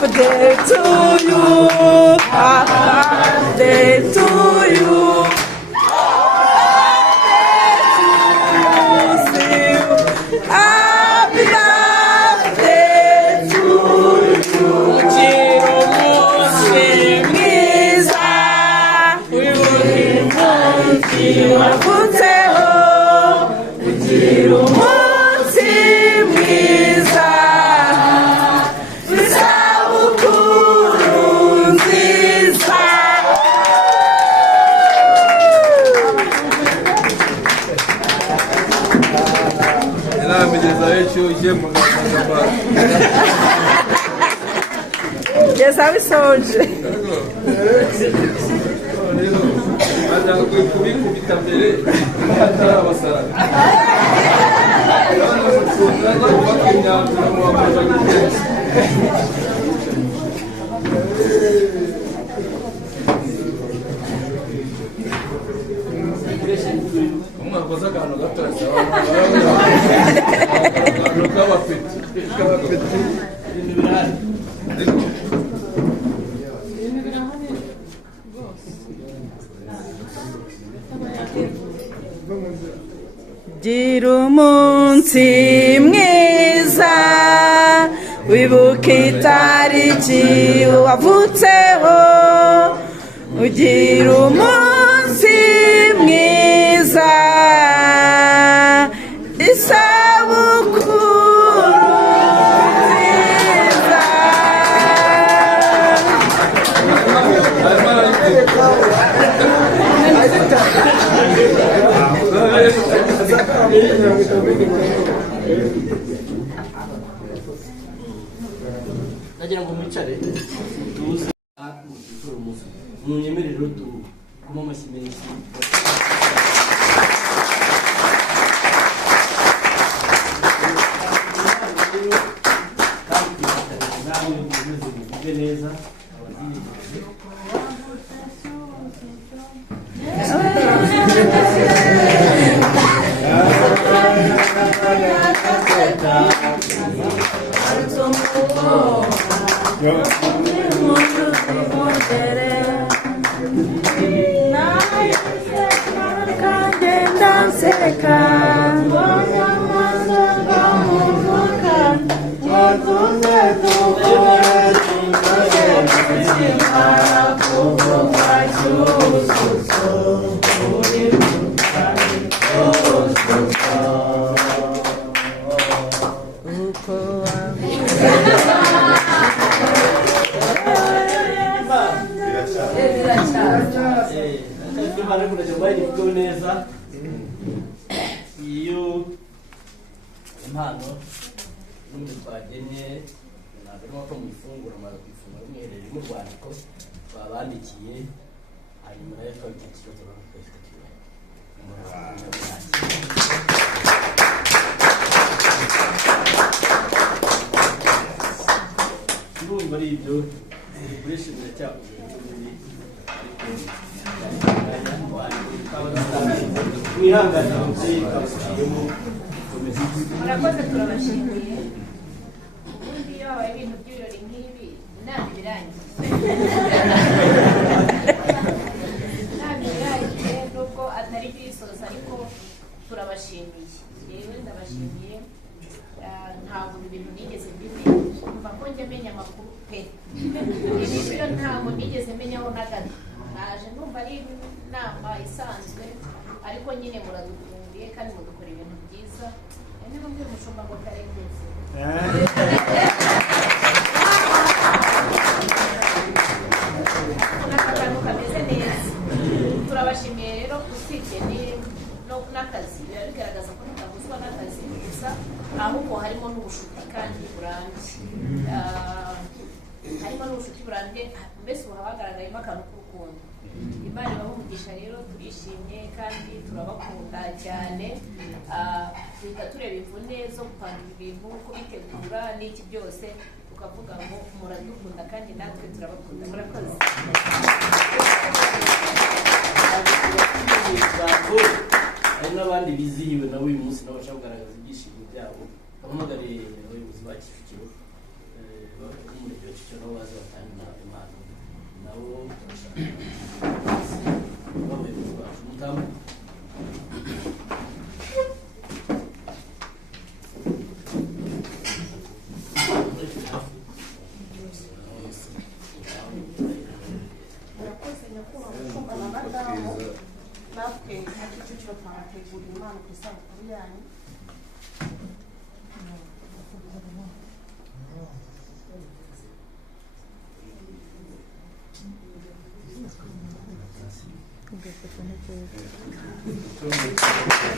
birthday to you. Happy birthday to you. Happy birthday to you. Ugira umunsi mwiza, isabukuru nziza. Geza bisoje. kubikubita mbere atarabasara umwana akoze akantu gato kabapeti gira umunsi mwiza, wibuka itariki wavutseho. Ugira umunsi mwiza, isabukuru nziza. nagira ngo mwicare tuze munyemerere kuma amashyi menshi. Neza iyo impano n'umuntu twagenye ntabwo ko mwifungura amaze kwifungura mwiherereye mu rwandiko babandikiye, hanyuma nayo twabita ikibazo bakifitiye ndumva ari ibyo burishimira cyangwa mwihangane umubyeyi kabushyiremo murakoze turabashimiye. Ubundi iyo habaye ibintu by'ibirori nk'ibi inama ibirangiye inama ibirangiye nubwo atari kuyisoza ariko turabashimiye. Yewe ndabashimiye, ntabwo ibintu nigeze mbimenya, mva ko njya menya amakuru pe ibyo ntabwo nigeze menyaho na gato. Naje numva ari inama isanzwe ariko nyine muradukundiye kandi mudukora ibintu byiza. Niba mbwira umushumba ngo karengeze n'akantu kameze neza. Turabashimiye rero usibye n'akazi, biba bigaragaza ko mutavuzwa n'akazi gusa, ahubwo harimo n'ubushuti kandi burambye. Harimo n'ubushuti burambye, mbese ubu haba hagaragayemo akantu k'urukundo. Imana ibaha umugisha rero, turishimye kandi turabakunda cyane. Duhita tureba imvune zo gupanga ibintu, kubitegura n'iki byose, tukavuga ngo muradukunda kandi natwe turabakunda. Murakoze. hari n'abandi bizihiwe nabo uyu munsi nabo bashaka kugaragaza ibyishimo byabo. Bahamagariye abayobozi ba Kicukiro b'umurenge wa Kicukiro nabo baza batanga impano nabo babayobozi bacu mutamu murakoze nyakubahwa mushumba na madamu natwe nka Kicukiro twabategurira impano ku isabukuru yanyu Thank you.